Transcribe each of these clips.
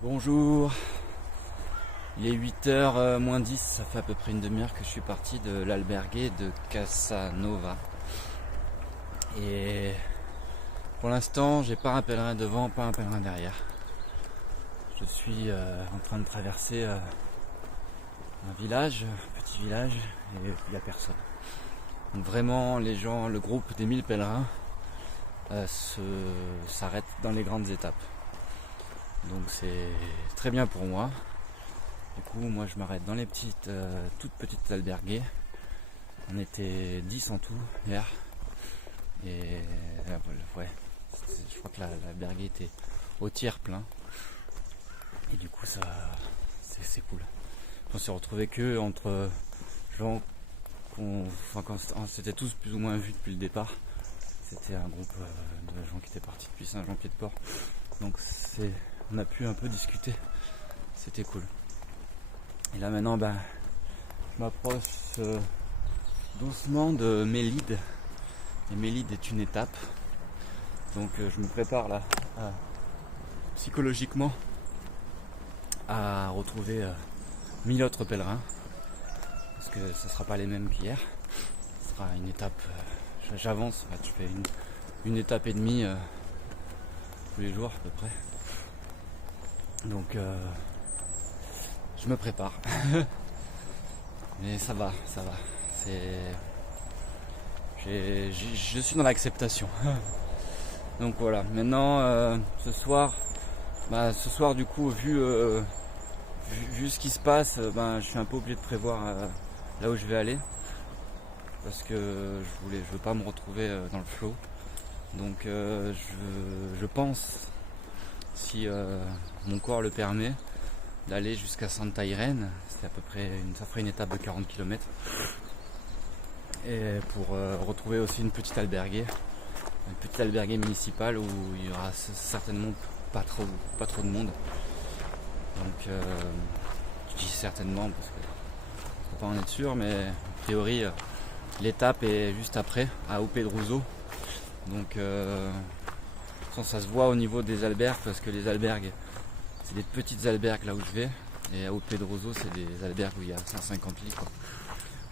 Bonjour, il est 8h moins 10, ça fait à peu près une demi-heure que je suis parti de l'albergue de Casanova. Et pour l'instant, j'ai pas un pèlerin devant, pas un pèlerin derrière. Je suis en train de traverser un village, un petit village, et il n'y a personne. Donc vraiment, les gens, le groupe des 1000 pèlerins s'arrête dans les grandes étapes. Donc c'est très bien pour moi. Du coup, moi je m'arrête dans les toutes petites albergues. On était 10 en tout hier. Et ouais, je crois que l'albergue était au tiers plein. Et du coup, ça, c'est cool. On s'est retrouvés que entre gens quand on s'était tous plus ou moins vus depuis le départ. C'était un groupe de gens qui étaient partis depuis Saint-Jean-Pied-de-Port. Donc on a pu un peu discuter, c'était cool. Et là maintenant, je m'approche doucement de Mélide. Et Mélide est une étape. Donc je me prépare là, psychologiquement, à retrouver 1000 autres pèlerins. Parce que ce ne sera pas les mêmes qu'hier. Ce sera une étape, j'avance, je fais une étape et demie tous les jours à peu près. Donc je me prépare. Mais ça va. Je suis dans l'acceptation. Donc voilà, maintenant ce soir du coup vu ce qui se passe, je suis un peu obligé de prévoir là où je vais aller. Parce que je veux pas me retrouver dans le flot. Donc je pense, si mon corps le permet, d'aller jusqu'à Santa Irene. C'est à peu près ça ferait une étape de 40 km. Et pour retrouver aussi une petite albergue municipale où il y aura certainement pas trop de monde. Donc je dis certainement parce que je peux pas en être sûr, mais en théorie l'étape est juste après à Upedruso. Donc ça se voit au niveau des albergues, parce que les albergues c'est des petites albergues là où je vais, et à Upedruso c'est des albergues où il y a 150 lits quoi.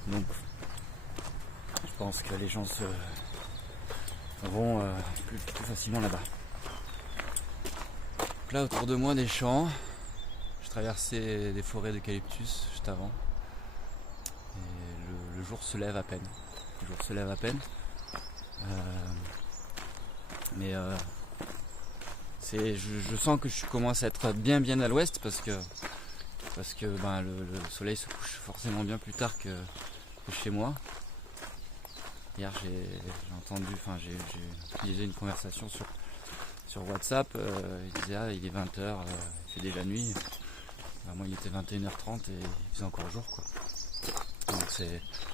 Donc je pense que les gens vont plus facilement là-bas. Donc là autour de moi des champs, je traversais des forêts d'eucalyptus juste avant, et le jour se lève à peine. Mais je sens que je commence à être bien à l'ouest parce que le soleil se couche forcément bien plus tard que chez moi. Hier j'ai utilisé une conversation sur WhatsApp, il disait il est 20h, il fait déjà nuit. Moi il était 21h30 et il faisait encore jour quoi. Donc je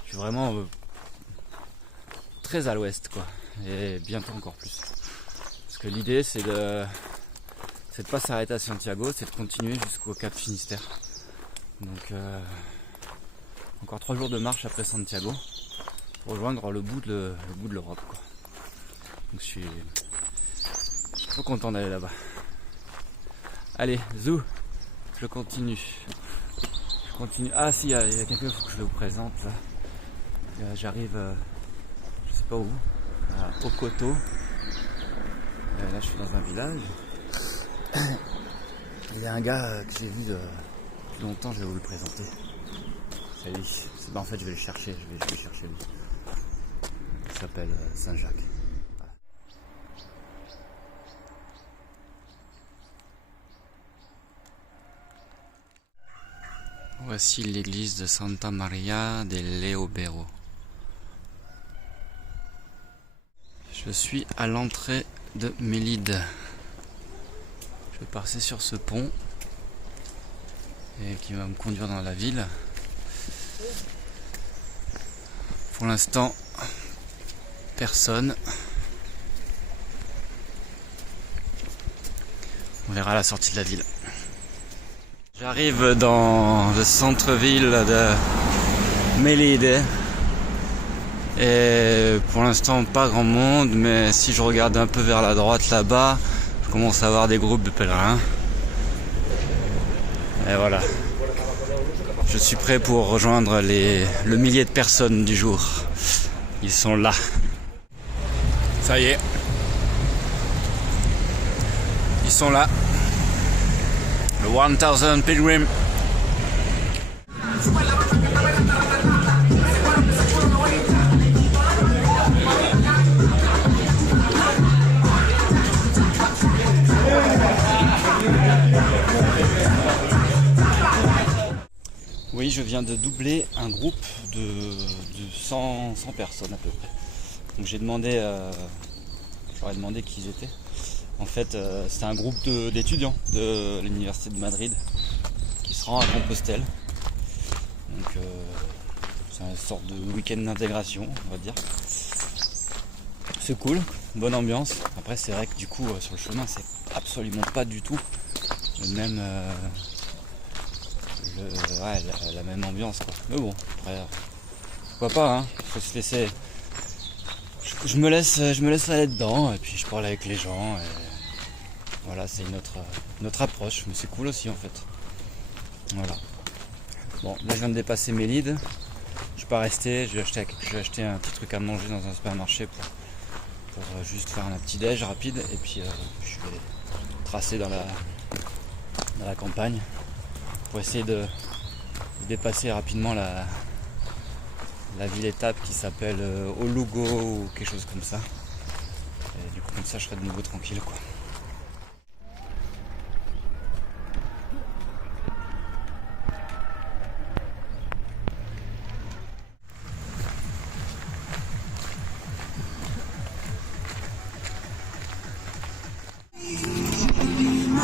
suis vraiment très à l'ouest quoi, et bientôt encore plus. Parce que l'idée c'est de pas s'arrêter à Santiago, c'est de continuer jusqu'au Cap Finistère. Donc encore 3 jours de marche après Santiago pour rejoindre le bout de l'Europe quoi. Donc je suis trop content d'aller là-bas. Allez, zou, je continue. Ah si, il y a quelqu'un qu'il faut que je vous présente là. J'arrive, je sais pas où, à Okoto. Là je suis dans un village. Il y a un gars que j'ai vu depuis longtemps, je vais vous le présenter. C'est lui. En fait je vais le chercher, je vais chercher lui. Il s'appelle Saint-Jacques. Voici l'église de Santa Maria dell'Eubero. Je suis à l'entrée de Mélide. Je vais passer sur ce pont et qui va me conduire dans la ville. Pour l'instant, personne. On verra à la sortie de la ville. J'arrive dans le centre-ville de Melide et pour l'instant pas grand monde, mais si je regarde un peu vers la droite là-bas, je commence à voir des groupes de pèlerins. Et voilà, je suis prêt pour rejoindre le millier de personnes du jour. Ils sont là. Ça y est, ils sont là. Le 1000 Pilgrim. Oui, je viens de doubler un groupe de 100 personnes à peu près. Donc j'ai demandé, j'aurais demandé qui ils étaient. En fait, c'est un groupe d'étudiants de l'université de Madrid qui se rend à Compostelle. Donc c'est une sorte de week-end d'intégration, on va dire. C'est cool, bonne ambiance. Après c'est vrai que du coup sur le chemin c'est absolument pas du tout le même, la même ambiance quoi. Mais bon, après pourquoi pas, hein. Faut se laisser. Je me laisse aller dedans et puis je parle avec les gens. Et voilà, c'est une autre approche, mais c'est cool aussi en fait. Voilà. Bon, là je viens de dépasser Melide. Je vais pas rester, je vais acheter un petit truc à manger dans un supermarché pour juste faire un petit déj rapide et puis je vais tracer dans la campagne pour essayer de dépasser rapidement la ville-étape qui s'appelle Olugo ou quelque chose comme ça. Et du coup comme ça je serai de nouveau tranquille quoi.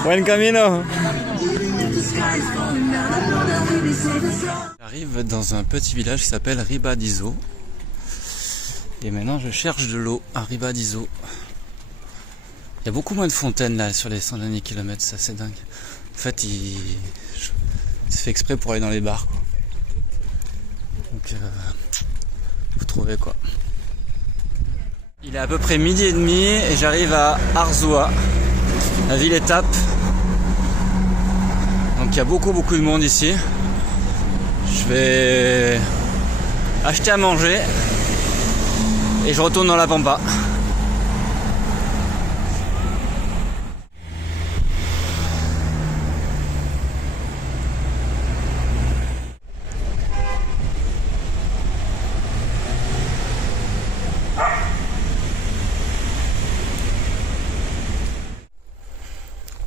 Buen camino. J'arrive dans un petit village qui s'appelle Ribadizo. Et maintenant je cherche de l'eau à Ribadizo. Il y a beaucoup moins de fontaines là sur les 100 derniers kilomètres, c'est assez dingue. En fait, c'est fait exprès pour aller dans les bars quoi. Donc faut trouver quoi. Il est à peu près 12h30 et j'arrive à Arzua, la ville-étape. Donc il y a beaucoup de monde ici. Je vais acheter à manger et je retourne dans la pampa.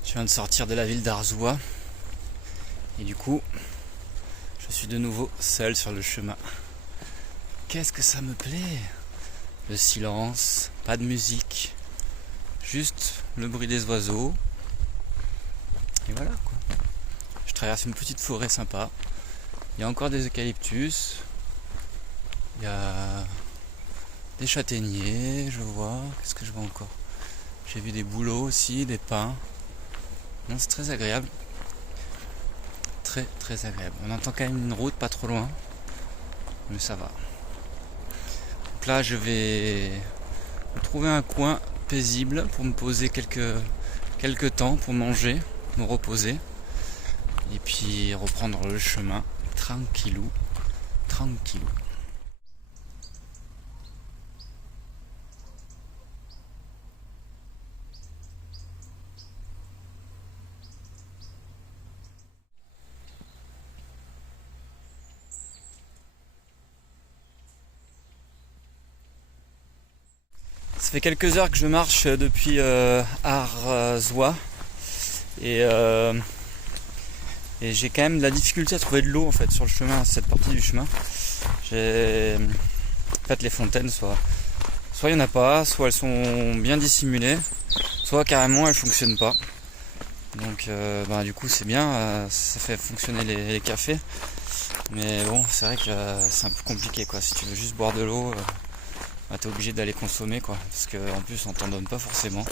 Je viens de sortir de la ville d'Arzua et du coup je suis de nouveau seul sur le chemin. Qu'est-ce que ça me plaît! Le silence, pas de musique, juste le bruit des oiseaux. Et voilà quoi. Je traverse une petite forêt sympa. Il y a encore des eucalyptus. Il y a des châtaigniers, je vois. Qu'est-ce que je vois encore? J'ai vu des bouleaux aussi, des pins. Non, c'est très agréable. Très agréable. On entend quand même une route pas trop loin. Mais ça va. Donc là je vais trouver un coin paisible pour me poser quelques temps pour manger, me reposer. Et puis reprendre le chemin tranquillou. Ça fait quelques heures que je marche depuis Arzua et j'ai quand même de la difficulté à trouver de l'eau en fait sur le chemin, cette partie du chemin. En fait les fontaines soit il n'y en a pas, soit elles sont bien dissimulées, soit carrément elles fonctionnent pas. Donc du coup c'est bien, ça fait fonctionner les cafés. Mais bon c'est vrai que c'est un peu compliqué quoi, si tu veux juste boire de l'eau. T'es obligé d'aller consommer quoi, parce qu'en plus on t'en donne pas forcément.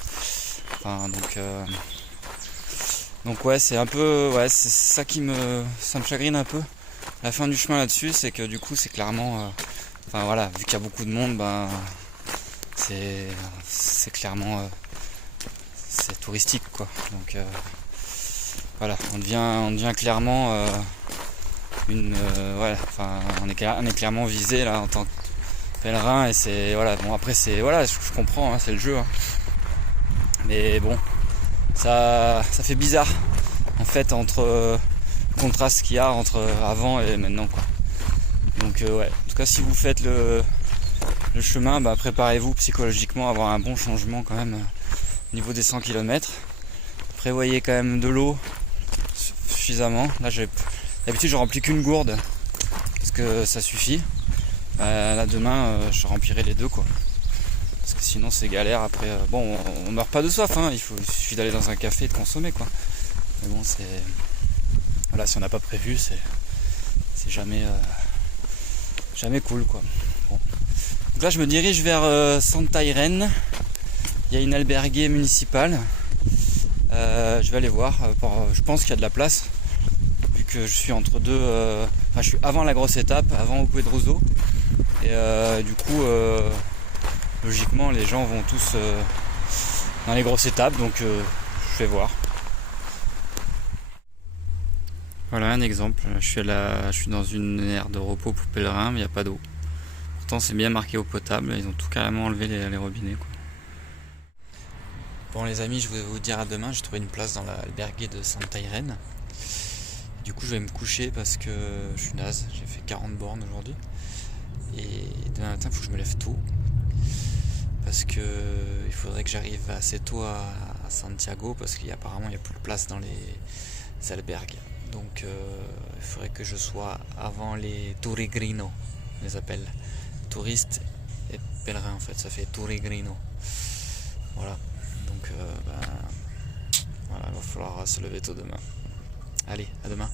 Enfin, donc Donc ouais, c'est un peu, ouais, c'est ça ça me chagrine un peu. La fin du chemin là-dessus, c'est que du coup, c'est clairement, enfin voilà, vu qu'il y a beaucoup de monde, ben c'est clairement, c'est touristique quoi. Donc voilà, on devient clairement ouais, enfin, on est clairement visé là en tant que pèlerin et c'est voilà. Bon après c'est voilà, je comprends, hein, c'est le jeu. Hein. Mais bon, ça fait bizarre en fait entre le contraste qu'il y a entre avant et maintenant quoi. Donc ouais, en tout cas si vous faites le chemin, bah, préparez-vous psychologiquement à avoir un bon changement quand même au niveau des 100 km. Prévoyez quand même de l'eau suffisamment. Là d'habitude je remplis qu'une gourde parce que ça suffit. Là demain je remplirai les deux quoi. Parce que sinon c'est galère après. Bon, on meurt pas de soif, hein. Il suffit d'aller dans un café et de consommer quoi. Mais bon, c'est voilà, si on n'a pas prévu, c'est jamais cool quoi. Bon. Donc là je me dirige vers Santa Irene. Il y a une alberguée municipale. Je vais aller voir. Je pense qu'il y a de la place. Vu que je suis entre deux. Enfin, je suis avant la grosse étape, avant Puedroso. Et du coup, logiquement, les gens vont tous dans les grosses étapes. Donc, je vais voir. Voilà un exemple. Je suis dans une aire de repos pour pèlerins, mais il n'y a pas d'eau. Pourtant, c'est bien marqué eau potable. Ils ont tout carrément enlevé les robinets, quoi. Bon les amis, je vais vous dire à demain. J'ai trouvé une place dans l'albergue de Santa Irene. Du coup je vais me coucher parce que je suis naze. J'ai fait 40 bornes aujourd'hui. Et demain matin il faut que je me lève tôt. Parce que il faudrait que j'arrive assez tôt à Santiago. Parce qu'apparemment il n'y a plus de place dans les albergues. Donc il faudrait que je sois avant les Turigrino. On les appelle touristes et pèlerins en fait. Ça fait Turigrino. Voilà. Donc voilà, il va falloir se lever tôt demain. Allez, à demain.